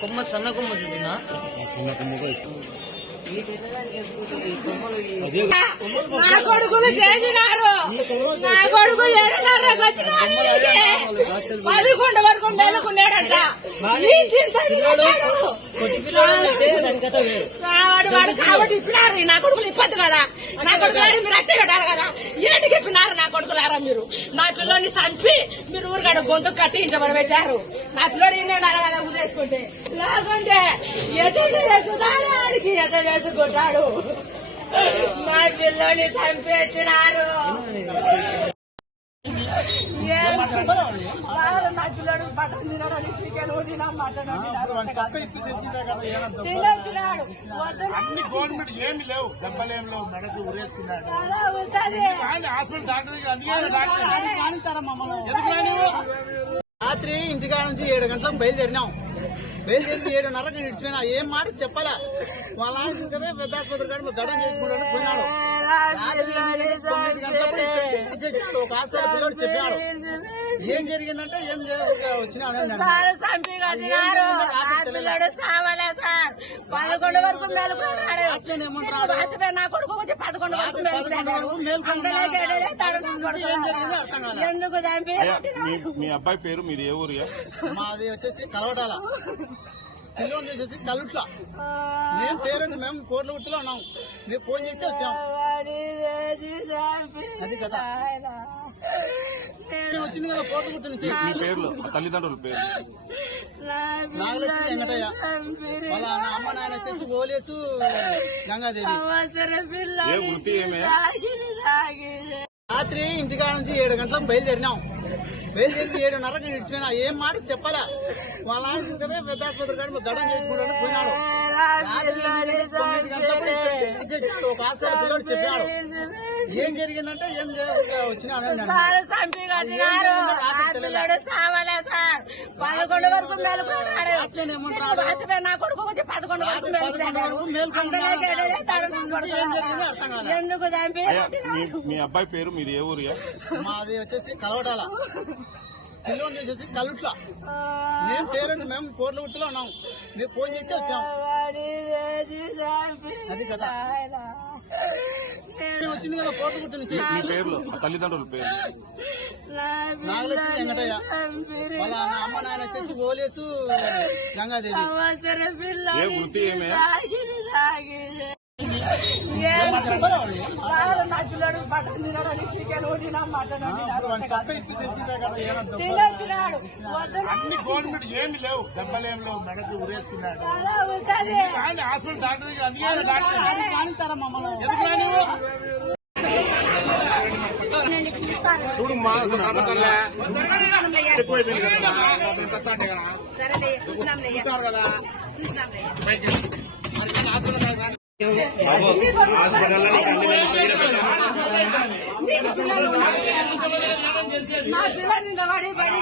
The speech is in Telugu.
కొమ్మ సన్న కొమ్మ చూసినా సన్న కొమ్మ నా కొడుకులు చేసినారు. నా కొడుకు 7:30కు వచ్చినాడు. 11 వరకు మేలుకున్నాడట. వాడు కాబట్టి ఇప్పినారు. నా కొడుకులు ఇప్పదు కదా. నా కొడుకులారి మీరు అట్టే పెట్టారు కదా. ఏంటికి ఇప్పినారు నా కొడుకులారా? మీరు నా పిల్లోని చంపి మీరు ఊరికాడ గొంతు కట్టి ఇంట్లో పెట్టారు. నా పిల్లోడు ఇన్నాడు కదా ఊరేసుకుంటే. లేకుంటే ఎటు చేసుకున్నాడు ఆడికి ఎట చేసుకుంటాడు. మా పిల్లోని చంపేసినారు. నా పిల్లోడు మటన్ తినడని చికెన్ తినా మటన్ తినేసినాడు. గవర్నమెంట్ ఏమి లేవు, దెబ్బలేం లేవు, మెడకు ఊరేసుకున్నాడు. రాత్రి ఇంటికాడ నుంచి 7 గంటలకు బయలుదేరినాం. బయలుదేరి 7:30కి ఇడిచిపోయినా. ఏం మాట చెప్పాలా? వాళ్ళ ఆయన పెద్ద ఆసుపత్రి కాడ గడం చేసుకుంటాడు పోయినాడు. రాత్రి 9 గంటలకు ఒక హాస్టల్ పిల్లడు చెప్పాడు. ఏం జరిగిందంటే ఏం వచ్చినాడు. 11 వరకు మేలుకున్నాడు. నా కొడుకు వచ్చి 11 వరకు ఎందుకు చంపి? మీ అబ్బాయి పేరు మీది ఏ ఊరు? మాది వచ్చేసి కలవటాల, పిల్లలు చేసేసి కలుట్ల. మేము పేరెంట్స్ మేము కోట్లగుర్తిలో ఉన్నాం. మేము ఫోన్ చేసి వచ్చాం. అది కదా వచ్చింది కదా కోట్లగుర్తి నుంచి. మీ పేర్లు తల్లిదండ్రుల పేరు? నాగలక్ష్మి వెంకటయ్య. వాళ్ళ అమ్మ నాయన వచ్చేసి ఓలేసు గంగాదేవి. ఏ వృత్తి ఏమే? రాత్రి ఇంటికాడ నుంచి 7 గంటలకు బయలుదేరినాం. బయలుదేరి 7:30కి ఇడిచిపోయినా. ఏం మాట చెప్పాలా? వాళ్ళ ఆయన పెద్ద ఆసుపత్రి కాడ గడం చేసుకుంటాడు పోయినాడు. రాత్రి 9 గంటలకు ఒక హాస్టల్ పిల్లడు చెప్పాడు. ఏం జరిగిందంటే ఏం వచ్చినాడు. 11 వరకు మేలుకున్నాడు. నా కొడుకు వచ్చి 11 వరకు ఎందుకు చంపి? మీ అబ్బాయి పేరు మీది ఏ ఊరు? మాది వచ్చేసి కలవటాల, పిల్లలు చేసేసి కలుట్ల. మేము పేరెంట్స్ మేము కోట్లగుర్తిలో ఉన్నాం. మేము ఫోన్ చేసి వచ్చాం. అది కదా వచ్చింది కదా కోట్లగుర్తి నుంచి. మీ పేర్లు తల్లిదండ్రుల పేరు? నాగలక్ష్మి వెంకటయ్య. వాళ్ళ అమ్మ నాయన వచ్చేసి ఓలేసు గంగాదేవి. ఏ వృత్తి ఏమే? నా పిల్లోడు మటన్ తినడని చికెన్ తినా మటన్ తినేసినాడు. గవర్నమెంట్ ఏమి లేవు, దెబ్బలేం లేవు, మెడకు ఊరేసుకున్నాడు. హాస్పిటల్ డాక్టర్ చూడు మా ఎక్కువైపోయింది కదా. చూస్తారు కదా నా పిల్లలు పడి